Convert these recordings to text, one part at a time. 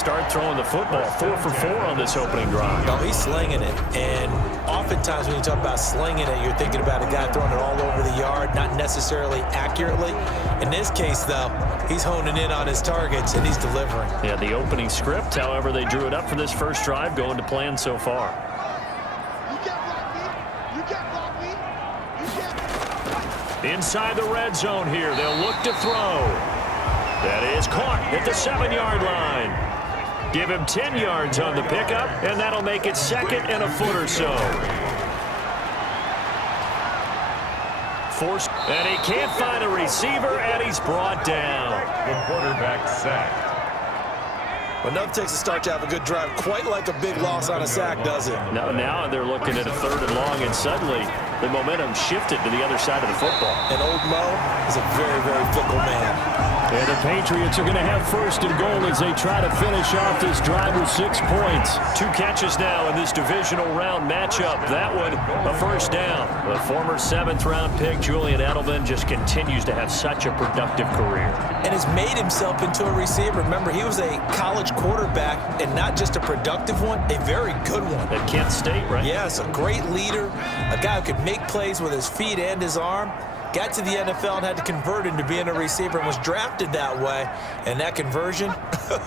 start throwing the football. 4 for 4 on this opening drive. Oh, he's slinging it. And oftentimes when you talk about slinging it, you're thinking about a guy throwing it all over the yard, not necessarily accurately. In this case, though, he's honing in on his targets, and he's delivering. Yeah, the opening script, however, they drew it up for this first drive, going to plan so far. Inside the red zone here, they'll look to throw. That is caught at the 7-yard line. Give him 10 yards on the pickup, and that'll make it 2nd and a foot or so. Forced, and he can't find a receiver, and he's brought down. The quarterback sacked. Well, enough takes a start to have a good drive, quite like a big loss on a sack, does it? Now they're looking at a 3rd and long, and suddenly the momentum shifted to the other side of the football. And old Mo is a very, very fickle man. And the Patriots are going to have 1st and goal as they try to finish off this drive with 6 points. 2 catches now in this divisional round matchup. That one, a 1st down. The former 7th-round pick, Julian Edelman, just continues to have such a productive career. And has made himself into a receiver. Remember, he was a college quarterback, and not just a productive one, a very good one. At Kent State, right? Yes, a great leader, a guy who could make plays with his feet and his arm. Got to the NFL and had to convert into being a receiver and was drafted that way. And that conversion,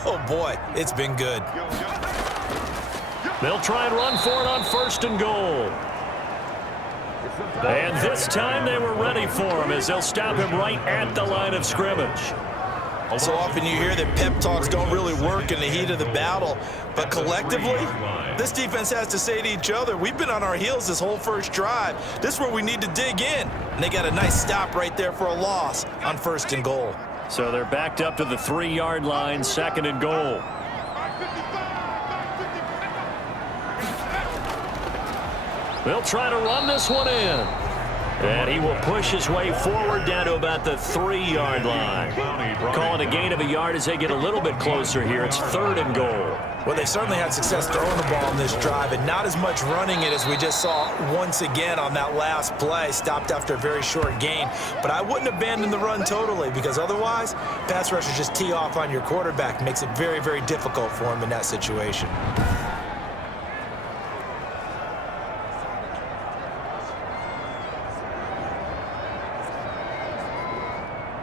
oh boy, it's been good. They'll try and run for it on 1st and goal. And this time they were ready for him as they'll stop him right at the line of scrimmage. So often you hear that pep talks don't really work in the heat of the battle, but collectively, this defense has to say to each other, we've been on our heels this whole first drive. This is where we need to dig in. And they got a nice stop right there for a loss on 1st and goal. So they're backed up to the 3-yard line, 2nd and goal. They'll try to run this one in. And he will push his way forward down to about the 3-yard line. Call it a gain of a yard as they get a little bit closer here. It's 3rd and goal. Well, they certainly had success throwing the ball in this drive and not as much running it as we just saw once again on that last play. Stopped after a very short gain. But I wouldn't abandon the run totally because otherwise, pass rushers just tee off on your quarterback. Makes it very, very difficult for him in that situation.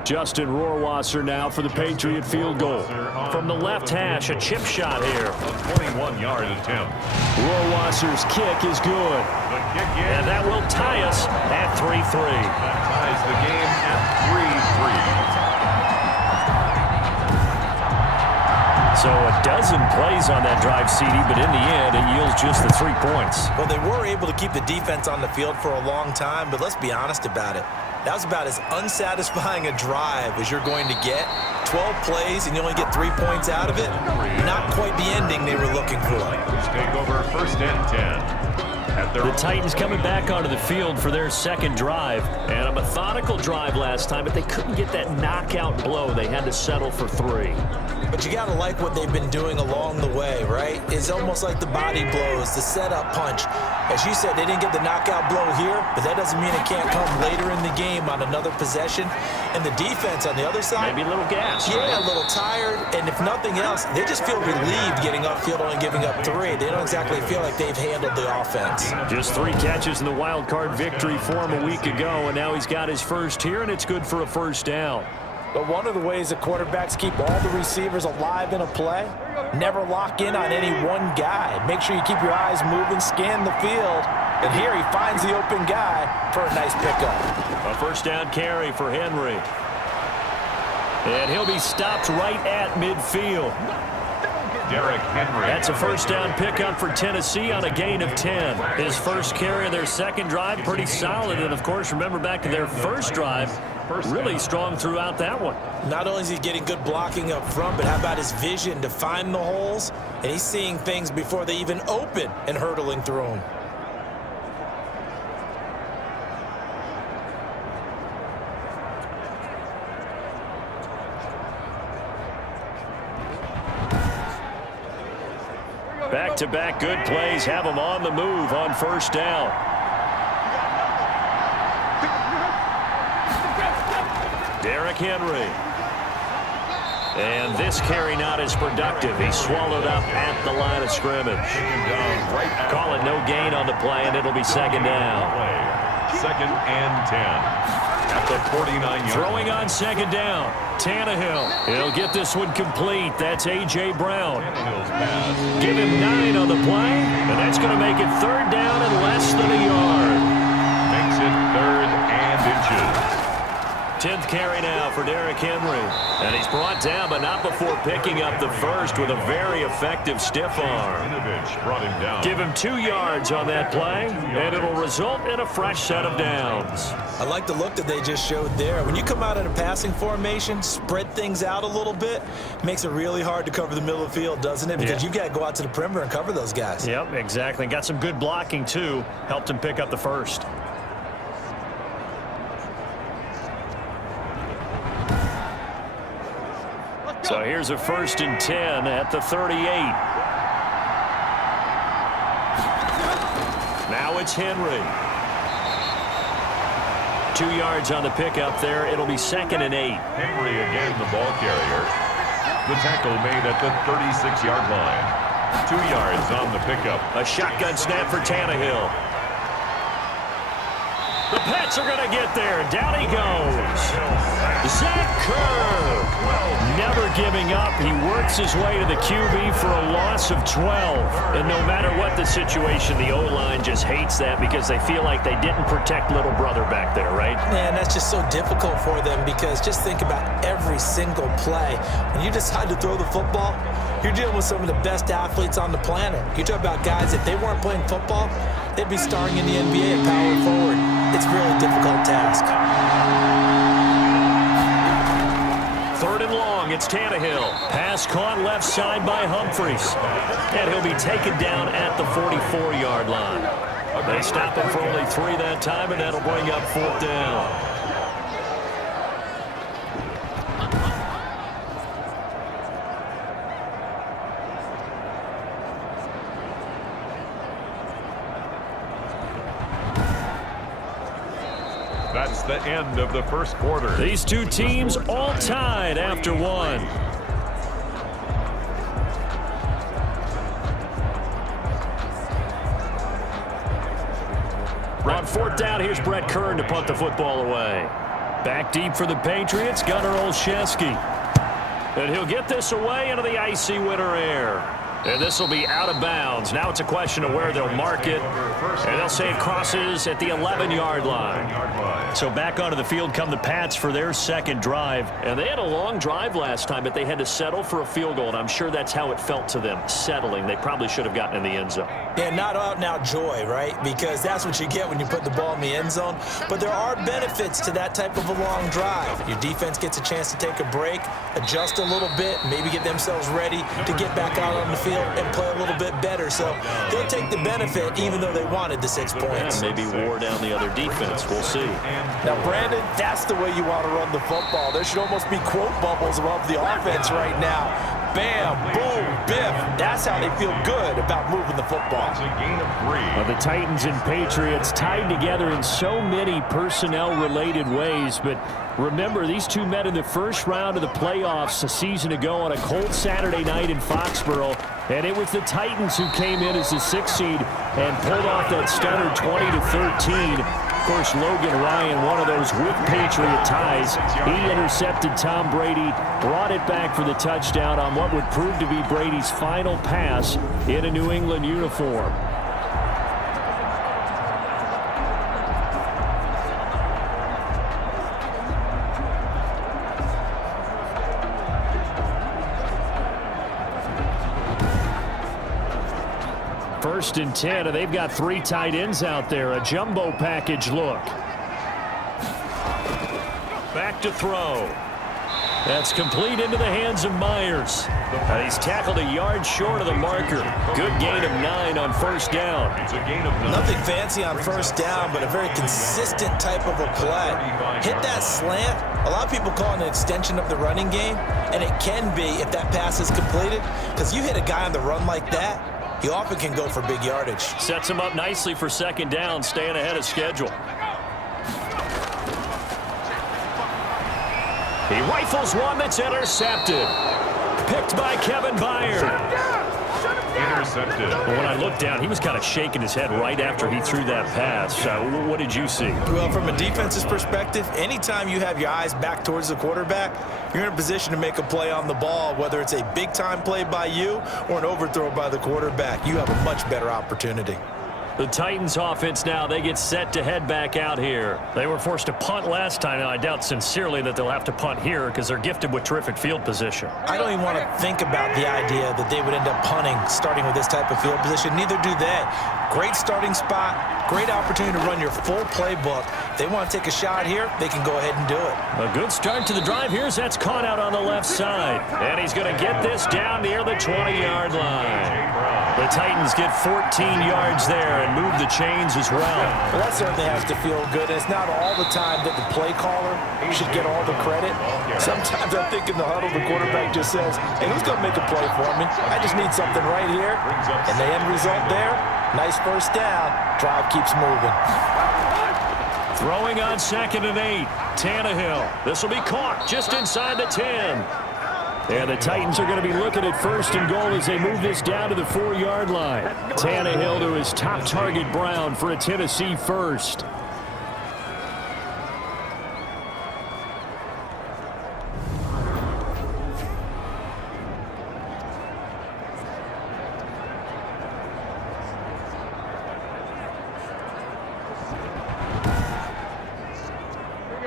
Justin Rohrwasser now for the Patriot field goal. From the left hash, a chip shot here. A 21-yard attempt. Rohrwasser's kick is good. And that will tie us at 3-3. That ties the game at 3-3. So a dozen plays on that drive, CD, but in the end, it yields just the 3 points. Well, they were able to keep the defense on the field for a long time, but let's be honest about it. That was about as unsatisfying a drive as you're going to get. 12 plays and you only get 3 points out of it. Not quite the ending they were looking for. Take over 1st and 10. The Titans coming back onto the field for their 2nd drive. And a methodical drive last time, but they couldn't get that knockout blow. They had to settle for 3. But you got to like what they've been doing along the way, right? It's almost like the body blows, the setup punch. As you said, they didn't get the knockout blow here, but that doesn't mean it can't come later in the game on another possession. And the defense on the other side, maybe a little gas. Yeah, right? A little tired. And if nothing else, they just feel relieved getting upfield only giving up 3. They don't exactly feel like they've handled the offense. Just 3 catches in the wild card victory for him a week ago, and now he's got his first here, and it's good for a 1st down. But one of the ways that quarterbacks keep all the receivers alive in a play, never lock in on any one guy. Make sure you keep your eyes moving, scan the field. And here he finds the open guy for a nice pickup. A 1st down carry for Henry. And he'll be stopped right at midfield. Derrick Henry. That's a 1st down pickup for Tennessee on a gain of 10. His first carry of their 2nd drive, pretty solid. And, of course, remember back to their 1st drive, really strong throughout that one. Not only is he getting good blocking up front, but how about his vision to find the holes? And he's seeing things before they even open and hurtling through them. Back-to-back good plays have him on the move on 1st down. Derrick Henry. And this carry not as productive. He swallowed up at the line of scrimmage. Call it no gain on the play, and it'll be second down. Second and 10. At the 49-yard. Throwing on second down. Tannehill. He'll get this one complete. That's A.J. Brown. Give him 9 on the play, and that's going to make it third down and less than a yard. Makes it third and inches. 10th carry now for Derrick Henry. And he's brought down, but not before picking up the first with a very effective stiff arm. Winovich brought him down. Give him 2 yards on that play, and it'll result in a fresh set of downs. I like the look that they just showed there. When you come out in a passing formation, spread things out a little bit, makes it really hard to cover the middle of the field, doesn't it? Because you've got to go out to the perimeter and cover those guys. Yep, exactly. Got some good blocking, too. Helped him pick up the first. So here's a 1st and 10 at the 38. Now it's Henry. 2 yards on the pickup there. It'll be 2nd and 8. Henry again the ball carrier. The tackle made at the 36-yard line. 2 yards on the pickup. A shotgun snap for Tannehill. The Pets are going to get there. Down he goes. Zach Kerr. Never giving up. He works his way to the QB for a loss of 12. And no matter what the situation, the O-line just hates that because they feel like they didn't protect little brother back there, right? Man, that's just so difficult for them because just think about every single play. When you decide to throw the football, you're dealing with some of the best athletes on the planet. You talk about guys, if they weren't playing football, they'd be starring in the NBA at power forward. It's a really difficult task. 3rd and long, it's Tannehill. Pass caught left side by Humphries. And he'll be taken down at the 44-yard line. They stop him for only 3 that time, and that'll bring up 4th down. That's the end of the first quarter. These two teams all tied after 1. On 4th down, here's Brett Kern to punt the football away. Back deep for the Patriots, Gunnar Olszewski. And he'll get this away into the icy winter air. And this will be out of bounds. Now it's a question of where they'll mark it. And they'll say it crosses at the 11-yard line. So back onto the field come the Pats for their second drive. And they had a long drive last time, but they had to settle for a field goal. And I'm sure that's how it felt to them, settling. They probably should have gotten in the end zone. Yeah, not out and out joy, right? Because that's what you get when you put the ball in the end zone. But there are benefits to that type of a long drive. Your defense gets a chance to take a break, adjust a little bit, maybe get themselves ready to get back out on the field and play a little bit better. So they'll take the benefit even though they wanted the 6 points. Maybe wore down the other defense. We'll see. Now, Brandon, that's the way you want to run the football. There should almost be quote bubbles above the offense right now. Bam, boom, biff. That's how they feel good about moving the football. It's a gain of 3. Well, the Titans and Patriots tied together in so many personnel-related ways, but remember, these two met in the first round of the playoffs a season ago on a cold Saturday night in Foxborough, and it was the Titans who came in as the 6th seed and pulled off that stunner 20-13. Of course, Logan Ryan, one of those with Patriot ties. He intercepted Tom Brady, brought it back for the touchdown on what would prove to be Brady's final pass in a New England uniform. First and 10, and they've got 3 tight ends out there. A jumbo package look. Back to throw. That's complete into the hands of Myers. And he's tackled a yard short of the marker. Good gain of 9 on 1st down. It's a gain of 9. Nothing fancy on 1st down, but a very consistent type of a play. Hit that slant. A lot of people call it an extension of the running game, and it can be if that pass is completed, because you hit a guy on the run like that, he often can go for big yardage. Sets him up nicely for 2nd down, staying ahead of schedule. He rifles one that's intercepted. Picked by Kevin Byard. Intercepted. When I looked down, he was kind of shaking his head right after he threw that pass. What did you see? Well, from a defense's perspective, anytime you have your eyes back towards the quarterback, you're in a position to make a play on the ball, whether it's a big-time play by you or an overthrow by the quarterback. You have a much better opportunity. The Titans offense now, they get set to head back out here. They were forced to punt last time, and I doubt sincerely that they'll have to punt here because they're gifted with terrific field position. I don't even want to think about the idea that they would end up punting starting with this type of field position. Neither do they. Great starting spot, great opportunity to run your full playbook. If they want to take a shot here, they can go ahead and do it. A good start to the drive. Here's that's caught out on the left side. And he's going to get this down near the 20-yard line. The Titans get 14 yards there and move the chains as well. Well, that certainly has to feel good. And it's not all the time that the play caller should get all the credit. Sometimes I think in the huddle, the quarterback just says, hey, who's going to make a play for me? I just need something right here. And the end result there, nice first down. Drive keeps moving. Throwing on 2nd and 8. Tannehill. This will be caught just inside the 10. And the Titans are going to be looking at 1st and goal as they move this down to the 4-yard line. Tannehill to his top target, Brown, for a Tennessee first.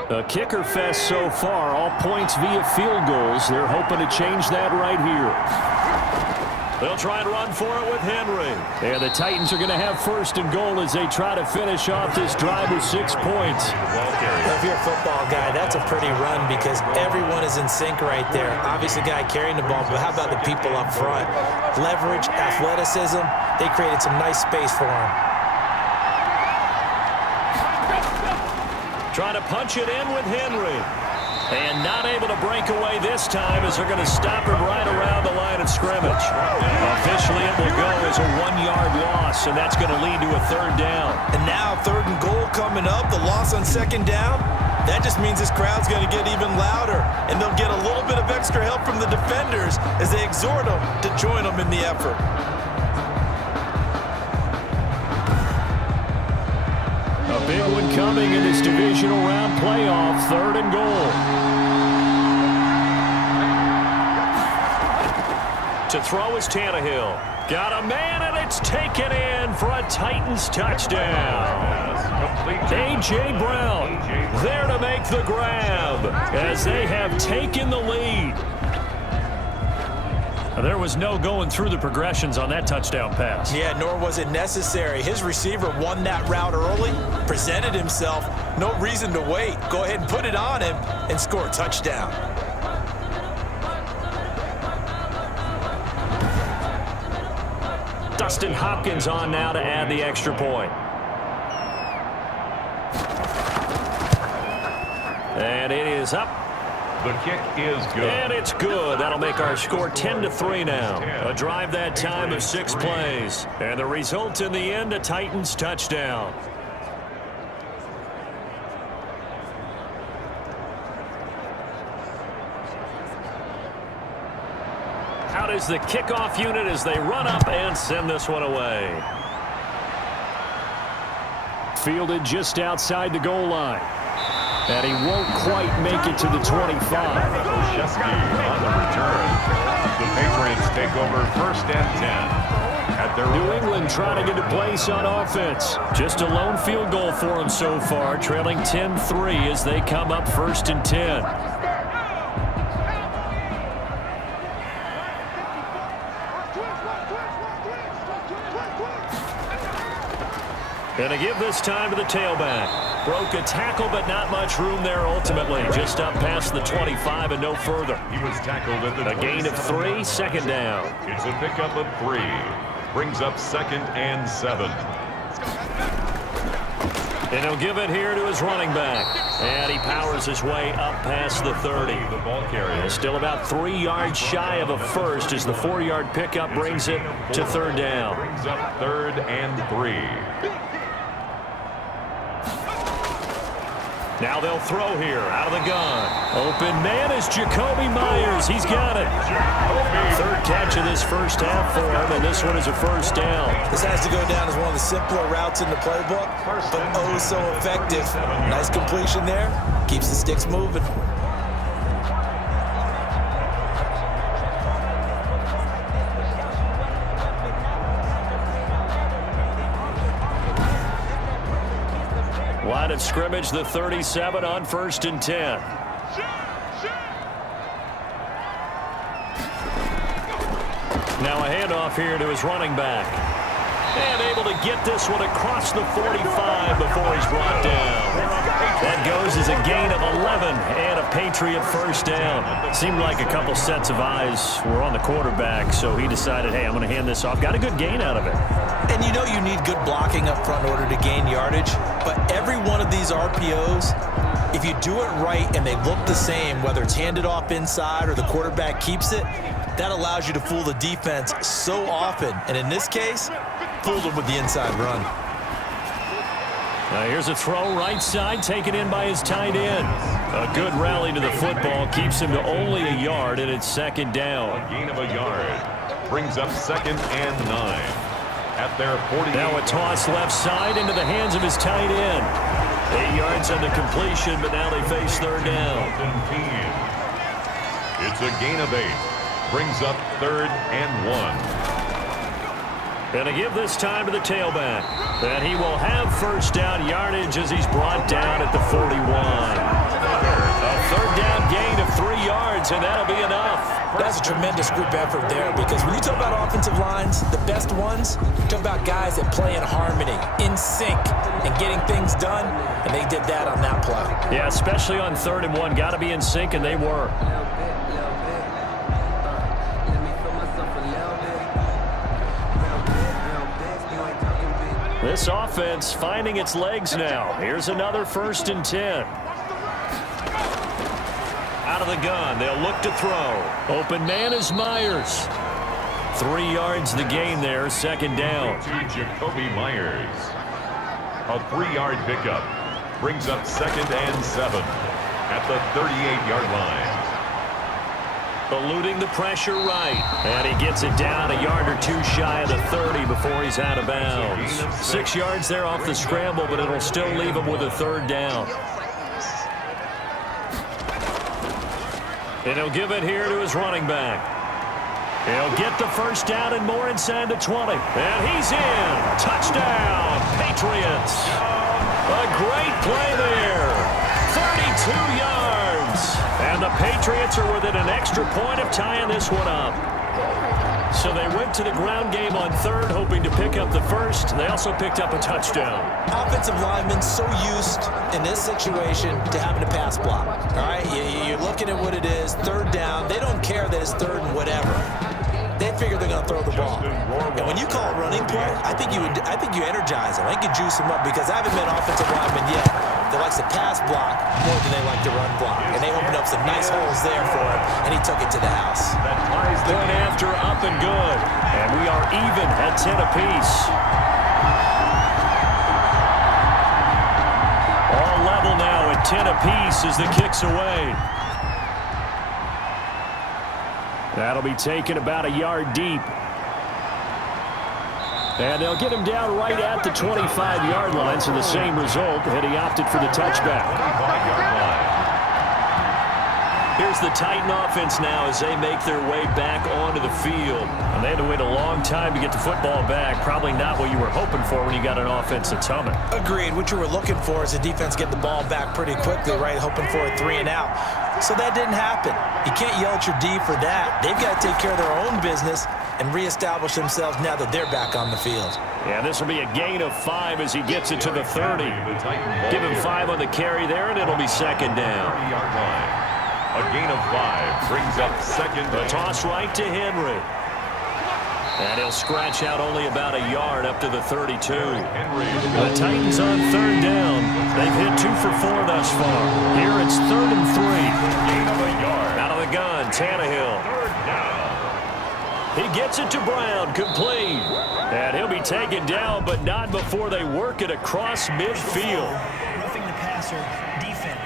A kicker fest so far, all points via field goals. They're hoping to change that right here. They'll try and run for it with Henry. And the Titans are going to have 1st and goal as they try to finish off this drive with 6 points. If you're a football guy, that's a pretty run because everyone is in sync right there. Obviously, the guy carrying the ball, but how about the people up front? Leverage, athleticism, they created some nice space for him. Trying to punch it in with Henry. And not able to break away this time as they're going to stop him right around the line of scrimmage. Officially, it will go as a 1-yard loss, and that's going to lead to a 3rd down. And now 3rd and goal coming up, the loss on 2nd down. That just means this crowd's going to get even louder, and they'll get a little bit of extra help from the defenders as they exhort them to join them in the effort. A big one coming in this divisional round playoff, 3rd and goal. To throw is Tannehill. Got a man, and it's taken in for a Titans touchdown. A.J. Brown there to make the grab as they have taken the lead. There was no going through the progressions on that touchdown pass. Yeah, nor was it necessary. His receiver won that route early, presented himself, no reason to wait. Go ahead and put it on him and score a touchdown. Dustin Hopkins on now to add the extra point. And it is up. The kick is good. And it's good. That'll make our score 10-3 now. A drive that time of 6 plays. And the result in the end, a Titans touchdown. Out is the kickoff unit as they run up and send this one away. Fielded just outside the goal line. And he won't quite make it to the 25. Olszewski on the return. The Patriots take over 1st and 10. At their New England trying to get a place on offense. Just a lone field goal for them so far, trailing 10-3 as they come up 1st and 10. And to give this time to the tailback. Broke a tackle, but not much room there ultimately. Just up past the 25 and no further. He was tackled at the A gain of 3, 2nd down. It's a pickup of 3. Brings up 2nd and 7. And he'll give it here to his running back. And he powers his way up past the 30. The ball carrier. Still about 3 yards shy of a first as the 4-yard pickup brings it to 3rd down. Brings up 3rd and 3. Now they'll throw here out of the gun. Open man is Jakobi Meyers. He's got it. Third catch of this first half for him, and this one is a first down. This has to go down as one of the simpler routes in the playbook, but oh so effective. Nice completion there. Keeps the sticks moving. Line of scrimmage, the 37 on 1st and 10. Now a handoff here to his running back. And able to get this one across the 45 before he's brought down. That goes as a gain of 11 and a Patriot first down. Seemed like a couple sets of eyes were on the quarterback, so he decided, hey, I'm going to hand this off. Got a good gain out of it. And you know you need good blocking up front in order to gain yardage, but every one of these RPOs, if you do it right and they look the same, whether it's handed off inside or the quarterback keeps it, that allows you to fool the defense so often. And in this case, fooled them with the inside run. Here's a throw right side, taken in by his tight end. A good rally to the football keeps him to only a yard, and it's second down. A gain of a yard brings up 2nd and 9 at their 40. Now a toss left side into the hands of his tight end. 8 yards on the completion, but now they face third down. It's a gain of 8. Brings up 3rd and 1. And to give this time to the tailback. And he will have first down yardage as he's brought down at the 41. A third down gain of 3 yards, and that'll be enough. That's a tremendous group effort there, because when you talk about offensive lines, the best ones, you talk about guys that play in harmony, in sync, and getting things done, and they did that on that play. Yeah, especially on 3rd and 1. Got to be in sync, and they were. This offense finding its legs now. Here's another 1st and 10. Out of the gun, they'll look to throw. Open man is Meyers. 3 yards the gain there, second down. To Jakobi Meyers. A 3-yard pickup brings up 2nd and 7 at the 38-yard line. Eluding the pressure right. And he gets it down a yard or two shy of the 30 before he's out of bounds. 6 yards there off the scramble, but it'll still leave him with a third down. And he'll give it here to his running back. He'll get the first down and more inside the 20. And he's in. Touchdown, Patriots. A great play there. 32 yards. And the Patriots are within an extra point of tying this one up. So they went to the ground game on 3rd, hoping to pick up the first. They also picked up a touchdown. Offensive linemen so used in this situation to having to pass block. All right, you're looking at what it is, 3rd down. They don't care that it's 3rd and whatever. They figure they're going to throw the ball. And when you call a running play, I think you energize them. I think you juice them up, because I haven't met offensive linemen yet that likes to pass block more than they like to run block. And they opened up some nice holes there for him, and he took it to the house. Point after, up and good. And we are even at 10 apiece. All level now at 10 apiece as the kick's away. That'll be taken about a yard deep. And they'll get him down right at the 25-yard line, so the same result, and he opted for the touchback. Here's the Titan offense now as they make their way back onto the field. And they had to wait a long time to get the football back. Probably not what you were hoping for when you got an offense that's humming. Agreed. What you were looking for is the defense get the ball back pretty quickly, right? Hoping for a 3 and out. So that didn't happen. You can't yell at your D for that. They've got to take care of their own business and reestablish themselves now that they're back on the field. Yeah, this will be a gain of 5 as he gets it to the 30. Give him 5 on the carry there, and it'll be second down. A gain of 5 brings up second. The toss right to Henry. And he'll scratch out only about a yard up to the 32. The Titans on 3rd down. They've hit 2 for 4 thus far. Here it's 3rd and 3. Gain of a yard. Out of the gun, Tannehill. 3rd down. He gets it to Brown, complete. And he'll be taken down, but not before they work it across midfield. Roughing the passer defense.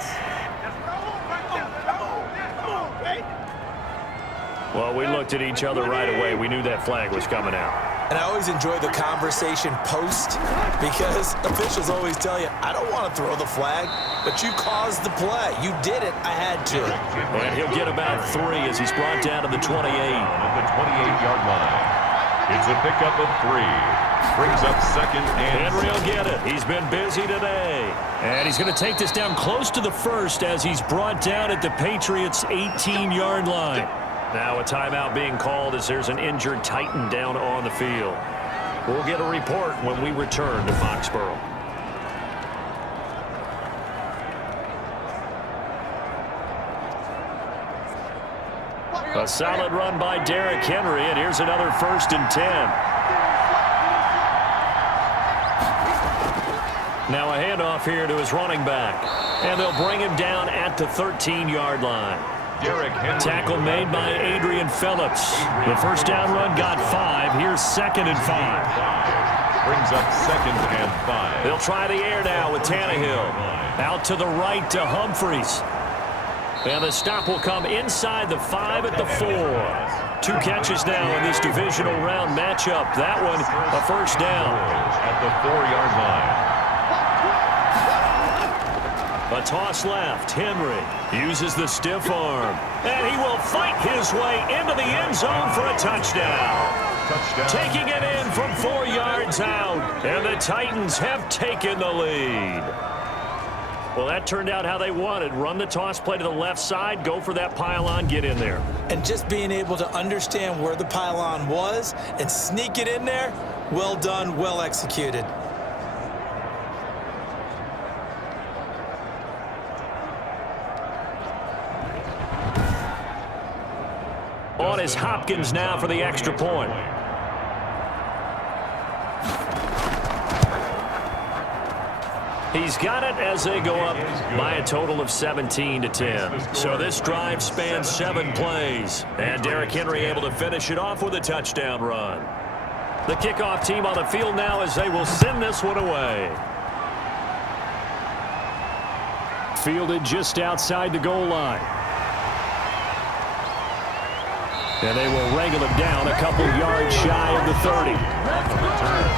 Well, we looked at each other right away. We knew that flag was coming out. And I always enjoy the conversation post because officials always tell you, I don't want to throw the flag, but you caused the play. You did it. I had to. And he'll get about 3 as he's brought down to the 28. At the 28-yard line. It's a pickup of 3. Brings up second and... Henry will get it. He's been busy today. And he's going to take this down close to the first as he's brought down at the Patriots' 18-yard line. Now a timeout being called as there's an injured Titan down on the field. We'll get a report when we return to Foxborough. A solid run by Derrick Henry, and here's another 1st and 10. Now a handoff here to his running back, and they'll bring him down at the 13-yard line. Derrick Henry. Tackle made by Adrian Phillips. The first down run got 5. Here's 2nd and 5. Brings up 2nd and 5. They'll try the air now with Tannehill. Out to the right to Humphries. And the stop will come inside the 5 at the 4. 2 catches now in this divisional round matchup. That one a first down. At the 4-yard line. A toss left. Henry uses the stiff arm. And he will fight his way into the end zone for a touchdown. Taking it in from 4 yards out. And the Titans have taken the lead. Well, that turned out how they wanted. Run the toss play to the left side, go for that pylon, get in there. And just being able to understand where the pylon was and sneak it in there, well done, well executed. On is Hopkins now for the extra point. He's got it as they go up by a total of 17-10. So this drive spans 7 plays. And Derrick Henry able to finish it off with a touchdown run. The kickoff team on the field now as they will send this one away. Fielded just outside the goal line. And they will wrangle him down a couple yards shy of the 30. On the return,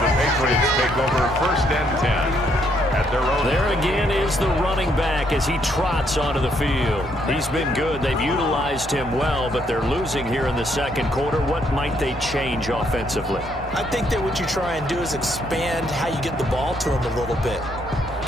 the Patriots take over 1st and 10. At their own. There again is the running back as he trots onto the field. He's been good. They've utilized him well, but they're losing here in the second quarter. What might they change offensively? I think that what you try and do is expand how you get the ball to him a little bit.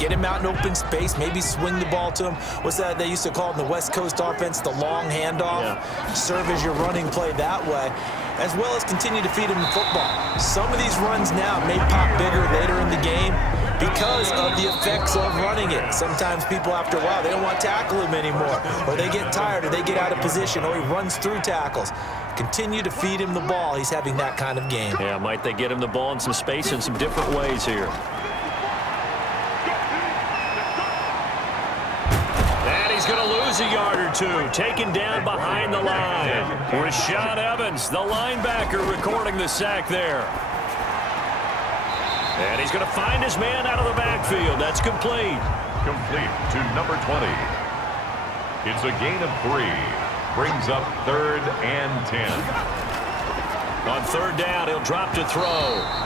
Get him out in open space, maybe swing the ball to him. What's that they used to call in the West Coast offense, the long handoff? Yeah. Serve as your running play that way, as well as continue to feed him the football. Some of these runs now may pop bigger later in the game because of the effects of running it. Sometimes people, after a while, they don't want to tackle him anymore, or they get tired, or they get out of position, or he runs through tackles. Continue to feed him the ball. He's having that kind of game. Yeah, might they get him the ball in some space in some different ways here. He's going to lose a yard or 2. Taken down behind the line. Rashaan Evans, the linebacker, recording the sack there. And he's going to find his man out of the backfield. That's complete. Complete to number 20. It's a gain of 3. Brings up 3rd and 10. On 3rd down, he'll drop to throw.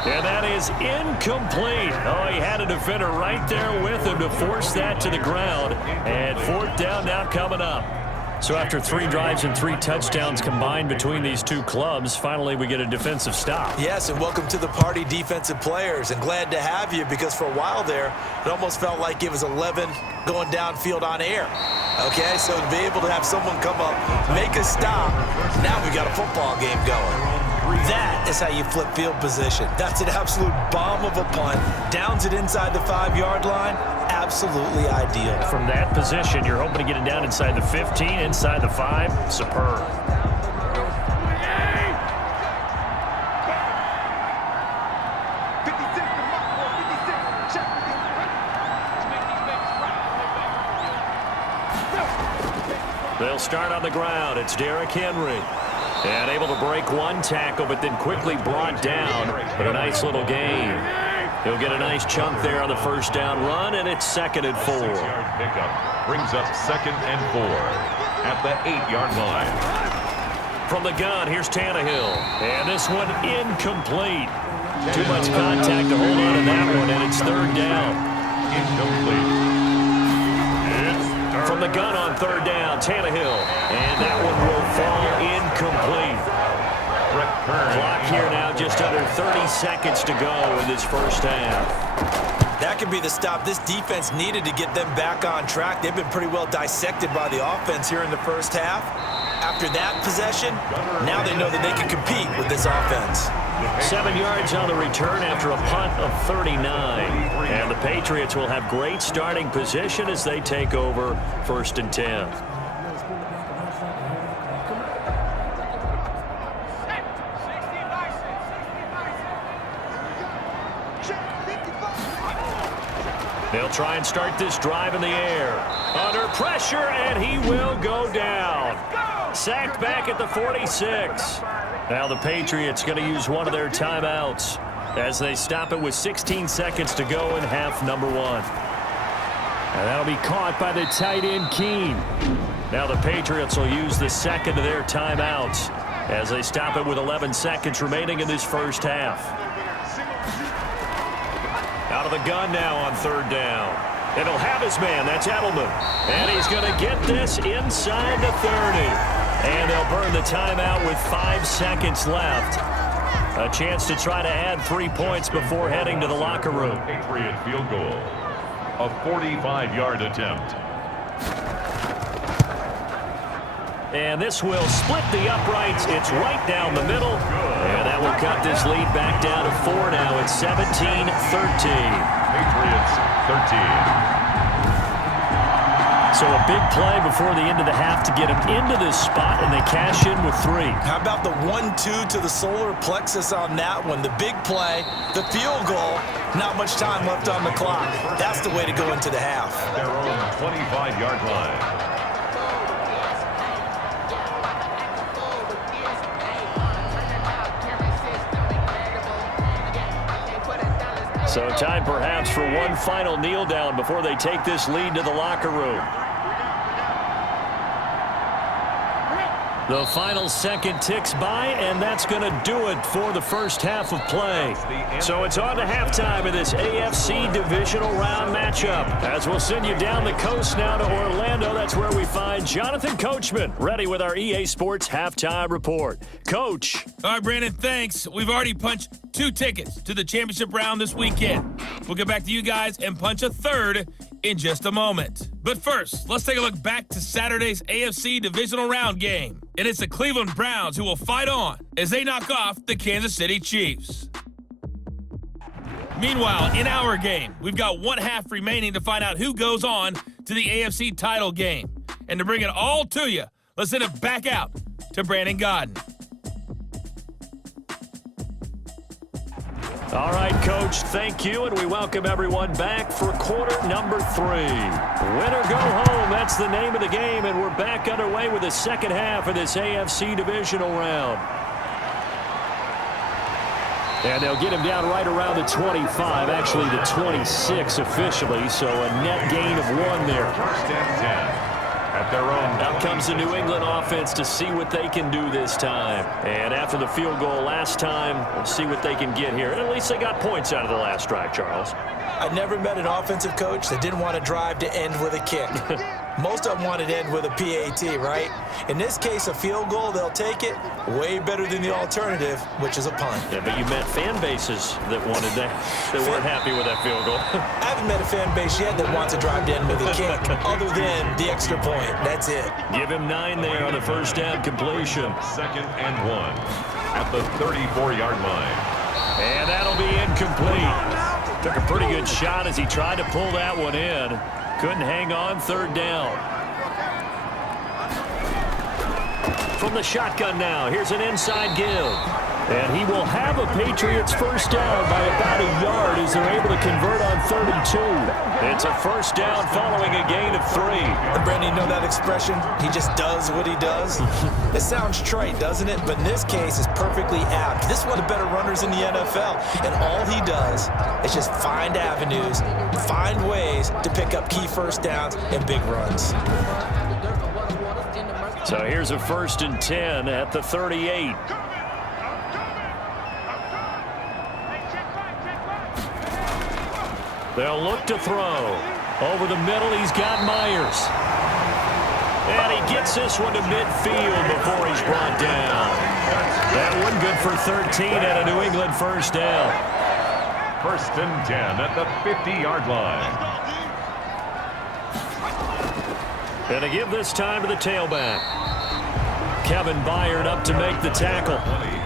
And that is incomplete. Oh, he had a defender right there with him to force that to the ground. And 4th down now coming up. So after 3 drives and 3 touchdowns combined between these two clubs, finally we get a defensive stop. Yes, and welcome to the party, defensive players. And glad to have you, because for a while there, it almost felt like it was 11 going downfield on air. Okay, so to be able to have someone come up, make a stop, now we got a football game going. That is how you flip field position. That's an absolute bomb of a punt. Downs it inside the 5-yard line. Absolutely ideal. From that position, you're hoping to get it down inside the 15, inside the 5. Superb. They'll start on the ground. It's Derrick Henry. And able to break 1 tackle, but then quickly brought down. But a nice little gain. He'll get a nice chunk there on the 1st down run, and it's 2nd and 4. 6-yard pickup brings up 2nd and 4 at the 8-yard line. From the gun, here's Tannehill. And this one incomplete. Too much contact to hold on to that one, and it's third down. Incomplete. From the gun on third down, Tannehill. And that one will fall incomplete. Clock here now, just under 30 seconds to go in this first half. That could be the stop this defense needed to get them back on track. They've been pretty well dissected by the offense here in the first half. After that possession, now they know that they can compete with this offense. 7 yards on the return after a punt of 39. And the Patriots will have great starting position as they take over 1st and 10. They'll try and start this drive in the air. Under pressure, and he will go down. Sacked back at the 46. Now the Patriots going to use one of their timeouts as they stop it with 16 seconds to go in half number 1. And that'll be caught by the tight end, Keene. Now the Patriots will use the second of their timeouts as they stop it with 11 seconds remaining in this first half. Out of the gun now on third down. And he'll have his man. That's Edelman. And he's going to get this inside the 30. And they'll burn the timeout with 5 seconds left. A chance to try to add 3 points before heading to the locker room. Patriot field goal. A 45-yard attempt. And this will split the uprights. It's right down the middle. And that will cut this lead back down to 4 now. It's 17-13. Patriots 13. So a big play before the end of the half to get them into this spot, and they cash in with 3. How about the 1-2 to the solar plexus on that one? The big play, the field goal, not much time left on the clock. That's the way to go into the half. Their own 25-yard line. So time perhaps for one final kneel down before they take this lead to the locker room. The final second ticks by, and that's going to do it for the first half of play. So it's on to halftime of this AFC divisional round matchup. As we'll send you down the coast now to Orlando, that's where we find Jonathan Coachman, ready with our EA Sports halftime report. Coach. All right, Brandon, thanks. We've already punched 2 tickets to the championship round this weekend. We'll get back to you guys and punch a third in just a moment. But first, let's take a look back to Saturday's AFC divisional round game. And it's the Cleveland Browns who will fight on as they knock off the Kansas City Chiefs. Meanwhile, in our game, we've got 1 half remaining to find out who goes on to the AFC title game. And to bring it all to you, let's send it back out to Brandon Gaudin. All right, Coach, thank you, and we welcome everyone back for quarter number 3. Win or go home, that's the name of the game, and we're back underway with the second half of this AFC divisional round. And they'll get him down right around the 25, actually the 26 officially, so a net gain of 1 there. First and 10. At their own. Out comes the New England offense to see what they can do this time. And after the field goal last time, we'll see what they can get here. And at least they got points out of the last drive, Charles. I never met an offensive coach that didn't want to drive to end with a kick. Most of them wanted to end with a PAT, right? In this case, a field goal, they'll take it. Way better than the alternative, which is a punt. Yeah, but you met fan bases that wanted that, that weren't happy with that field goal. I haven't met a fan base yet that wants to drive to end with a kick, other than the extra point. That's it. Give him 9 there on the first down completion. 2nd and 1 at the 34-yard line. And that'll be incomplete. Took a pretty good shot as he tried to pull that one in. Couldn't hang on, 3rd down. From the shotgun now, here's an inside give. And he will have a Patriots first down by about a yard as they're able to convert on 32. It's a first down following a gain of 3. And Brandon, you know that expression? He just does what he does. It sounds trite, doesn't it? But in this case, it's perfectly apt. This is one of the better runners in the NFL. And all he does is just find avenues, find ways to pick up key first downs and big runs. So here's a 1st and 10 at the 38. They'll look to throw. Over the middle, he's got Myers. And he gets this one to midfield before he's brought down. That one good for 13 and a New England 1st down. 1st and 10 at the 50-yard line. And to give this time to the tailback. Kevin Byard up to make the tackle.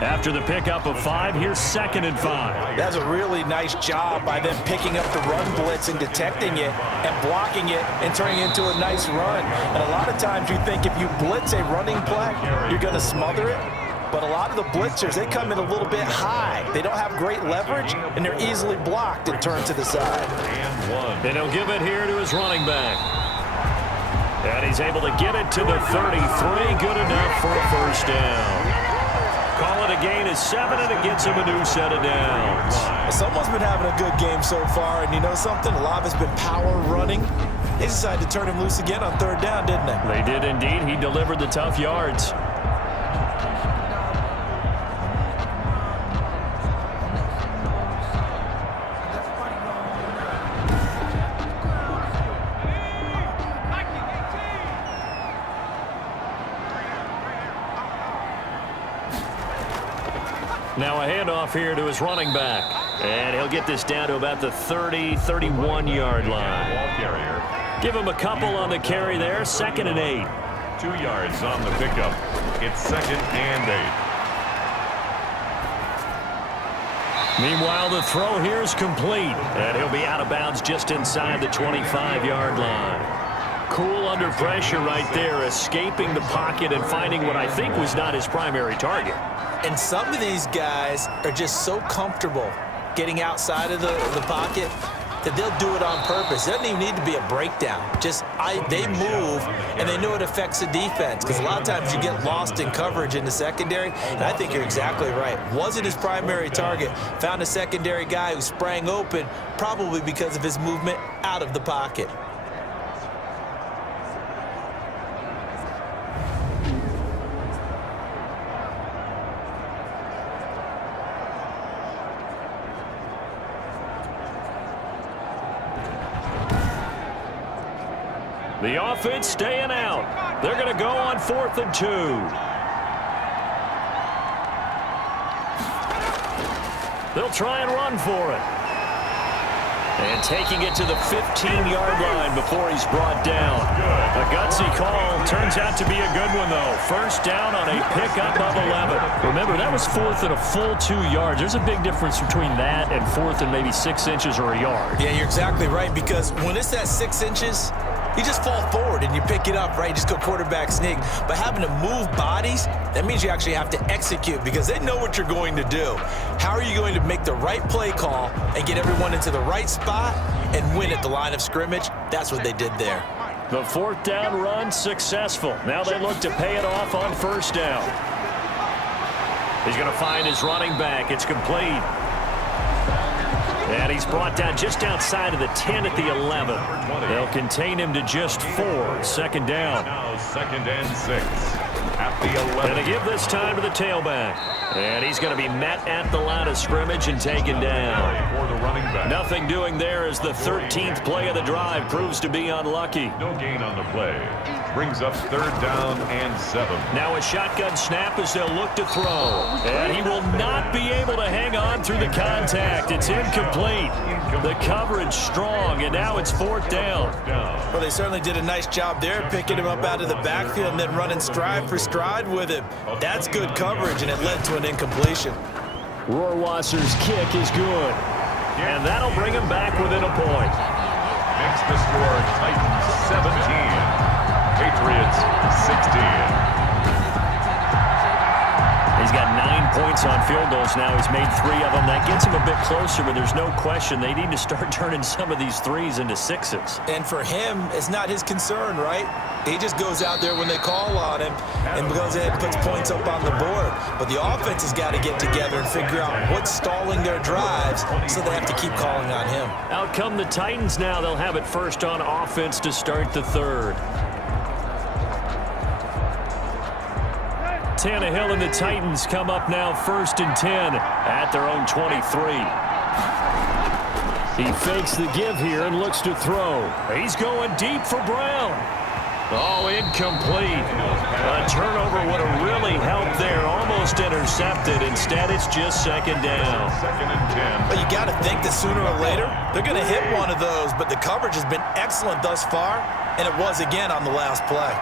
After the pickup of 5, here's 2nd and 5. That's a really nice job by them picking up the run blitz and detecting it and blocking it and turning it into a nice run. And a lot of times you think if you blitz a running play, you're going to smother it. But a lot of the blitzers, they come in a little bit high. They don't have great leverage, and they're easily blocked and turned to the side. And he'll give it here to his running back. And he's able to get it to the 33. Good enough for a 1st down. Call it a gain of 7, and it gets him a new set of downs. Someone's been having a good game so far, and you know something? A lot of it's been power running. They decided to turn him loose again on 3rd down, didn't they? They did indeed. He delivered the tough yards. Now a handoff here to his running back. And he'll get this down to about the 30, 31-yard line. Give him a couple on the carry there. 2nd and 8. 2 yards on the pickup. It's 2nd and 8. Meanwhile, the throw here is complete. And he'll be out of bounds just inside the 25-yard line. Cool under pressure right there, escaping the pocket and finding what I think was not his primary target. And some of these guys are just so comfortable getting outside of the pocket that they'll do it on purpose. It doesn't even need to be a breakdown. They move, and they know it affects the defense. Because a lot of times you get lost in coverage in the secondary, and I think you're exactly right. Wasn't his primary target. Found a secondary guy who sprang open, probably because of his movement out of the pocket. The offense staying out. They're going to go on 4th and 2. They'll try and run for it. And taking it to the 15-yard line before he's brought down. A gutsy call. Turns out to be a good one, though. 1st down on a pickup of 11. Remember, that was 4th and a full 2 yards. There's a big difference between that and 4th and maybe 6 inches or a yard. Yeah, you're exactly right, because when it's at 6 inches, you just fall forward and you pick it up, right? You just go quarterback sneak. But having to move bodies, that means you actually have to execute because they know what you're going to do. How are you going to make the right play call and get everyone into the right spot and win at the line of scrimmage? That's what they did there. The 4th down run successful. Now they look to pay it off on 1st down. He's going to find his running back. It's complete. And he's brought down just outside of the 10 at the 11. They'll contain him to just 4. 2nd down. Now 2nd and 6 at the 11. And to give this time to the tailback. And he's going to be met at the line of scrimmage and taken down. For the running back. Nothing doing there as the 13th play of the drive proves to be unlucky. No gain on the play. Brings up 3rd down and 7. Now a shotgun snap as they'll look to throw. And he will not be able to hang on through the contact. It's incomplete. The coverage strong, and now it's 4th down. Well, they certainly did a nice job there, picking him up out of the backfield and then running stride for stride with him. That's good coverage, and it led to an incompletion. Rohrwasser's kick is good. And that'll bring him back within a point. Makes the score Titans 17. Patriots 16. He's got 9 points on field goals now. He's made 3 of them. That gets him a bit closer, but there's no question they need to start turning some of these 3s into 6s. And for him, it's not his concern, right? He just goes out there when they call on him and goes ahead and puts points up on the board. But the offense has got to get together and figure out what's stalling their drives, so they have to keep calling on him. Out come the Titans now. They'll have it first on offense to start the 3rd. Tannehill and the Titans come up now 1st and 10 at their own 23. He fakes the give here and looks to throw. He's going deep for Brown. Oh, incomplete. A turnover would have really helped there. Almost intercepted. Instead, it's just 2nd down. 2nd and 10. But you got to think that sooner or later, they're going to hit one of those. But the coverage has been excellent thus far, and it was again on the last play.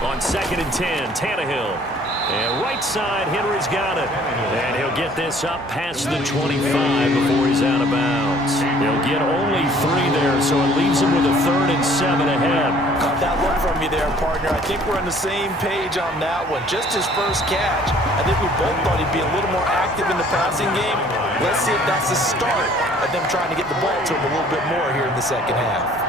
On 2nd and 10, Tannehill. And right side, Henry's got it. And he'll get this up past the 25 before he's out of bounds. He'll get only 3 there, so it leaves him with a 3rd and 7 ahead. Got that look from you there, partner. I think we're on the same page on that one. Just his first catch. I think we both thought he'd be a little more active in the passing game. Let's see if that's the start of them trying to get the ball to him a little bit more here in the second half.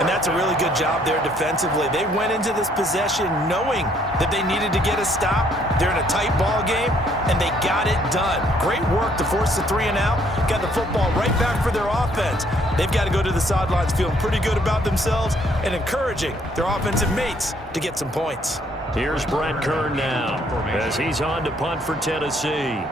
And that's a really good job there defensively. They went into this possession knowing that they needed to get a stop. They're in a tight ball game, and they got it done. Great work to force the 3 and out. Got the football right back for their offense. They've got to go to the sidelines feeling pretty good about themselves and encouraging their offensive mates to get some points. Here's Brett Kern now as he's on to punt for Tennessee.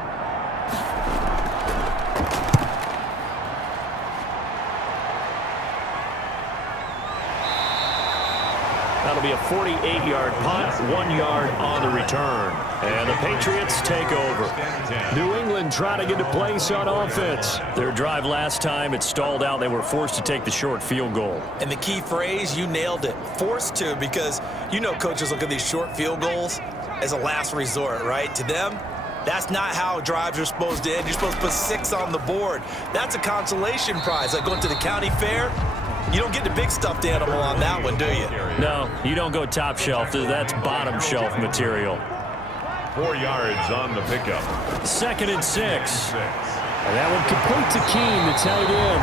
That'll be a 48-yard punt, 1 yard on the return. And the Patriots take over. New England trying to get a place on offense. Their drive last time, it stalled out. They were forced to take the short field goal. And the key phrase, you nailed it. Forced to, because you know coaches look at these short field goals as a last resort, right? To them, that's not how drives are supposed to end. You're supposed to put 6 on the board. That's a consolation prize, like going to the county fair. You don't get the big stuffed animal on that one, do you? No, you don't go top shelf. That's bottom shelf material. 4 yards on the pickup. 2nd and 6. And that one complete to Keene, the tight end.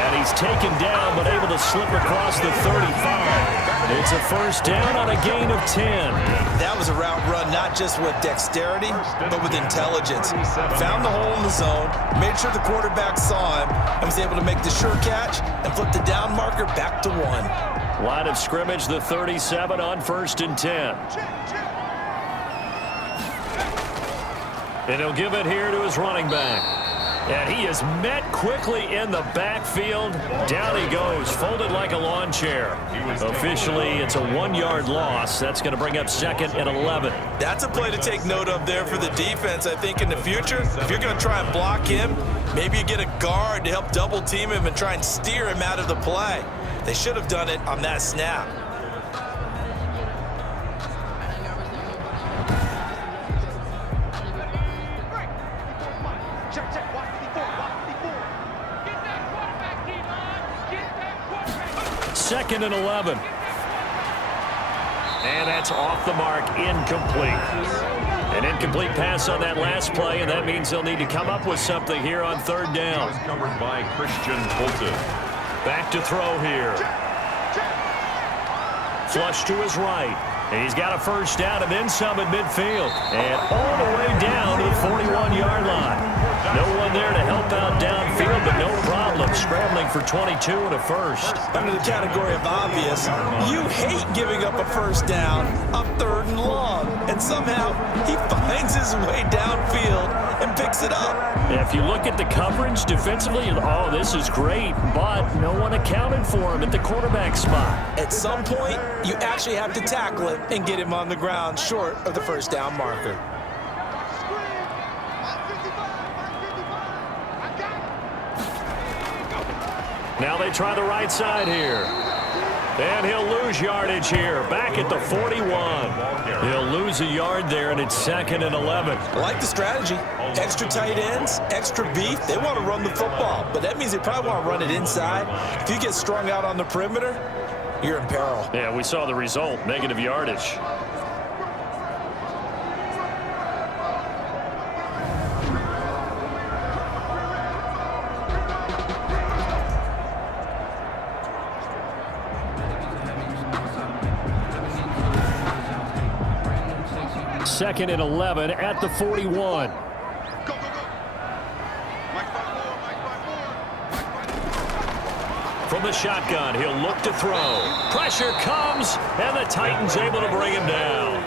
And he's taken down, but able to slip across the 35. It's a 1st down on a gain of 10. That was a route run not just with dexterity, but with intelligence. Found the hole in the zone, made sure the quarterback saw him, and was able to make the sure catch and flip the down marker back to 1. Line of scrimmage, the 37 on 1st and 10. And he'll give it here to his running back. And he is met quickly in the backfield. Down he goes, folded like a lawn chair. Officially, it's a 1-yard loss. That's going to bring up 2nd and 11. That's a play to take note of there for the defense, I think, in the future. If you're going to try and block him, maybe you get a guard to help double team him and try and steer him out of the play. They should have done it on that snap. Second and 11. And that's off the mark, incomplete. An incomplete pass on that last play, and that means they'll need to come up with something here on 3rd down. Covered by Christian Fulton. Back to throw here. Flush to his right. And he's got a 1st down and then some at midfield. And all the way down to the 41-yard line. No one there to help out downfield, but no problem. Scrambling for 22 and a 1st. Under the category of obvious, you hate giving up a 1st down on 3rd and long. And somehow he finds his way downfield and picks it up. If you look at the coverage defensively, oh, this is great, but no one accounted for him at the quarterback spot. At some point, you actually have to tackle it and get him on the ground short of the 1st down marker. Now they try the right side here. And he'll lose yardage here. Back at the 41. He'll lose a yard there, and it's 2nd and 11. I like the strategy. Extra tight ends, extra beef. They want to run the football, but that means they probably want to run it inside. If you get strung out on the perimeter, you're in peril. Yeah, we saw the result, negative yardage. Second and 11 at the 41. From the shotgun, he'll look to throw. Pressure comes, and the Titans able to bring him down.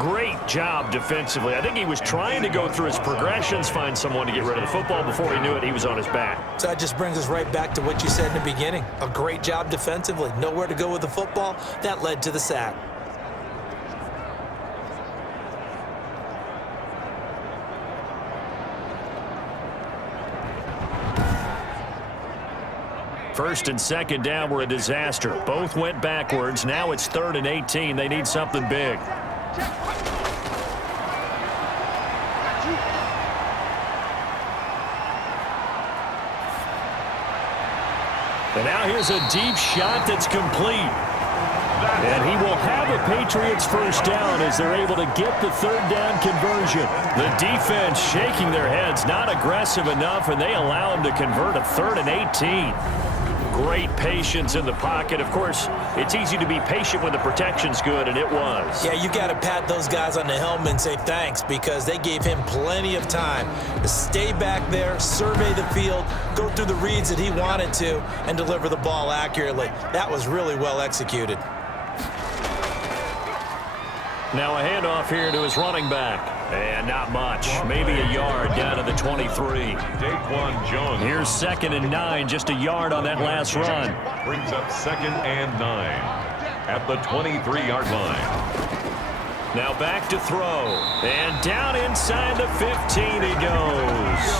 Great job defensively. I think he was trying to go through his progressions, find someone to get rid of the football. Before he knew it, he was on his back. So that just brings us right back to what you said in the beginning. A great job defensively. Nowhere to go with the football. That led to the sack. First and second down were a disaster. Both went backwards. Now it's 3rd and 18. They need something big. And now here's a deep shot that's complete. And he will have a Patriots first down as they're able to get the 3rd down conversion. The defense shaking their heads, not aggressive enough, and they allow him to convert a 3rd and 18. Great patience in the pocket. Of course, it's easy to be patient when the protection's good, and it was. Yeah, you got to pat those guys on the helmet and say thanks because they gave him plenty of time to stay back there, survey the field, go through the reads that he wanted to, and deliver the ball accurately. That was really well executed. Now a handoff here to his running back. And not much. Maybe a yard down to the 23. Daquan Jones. Here's 2nd and 9. Just a yard on that last run. Brings up 2nd and 9 at the 23-yard line. Now back to throw. And down inside the 15 he goes.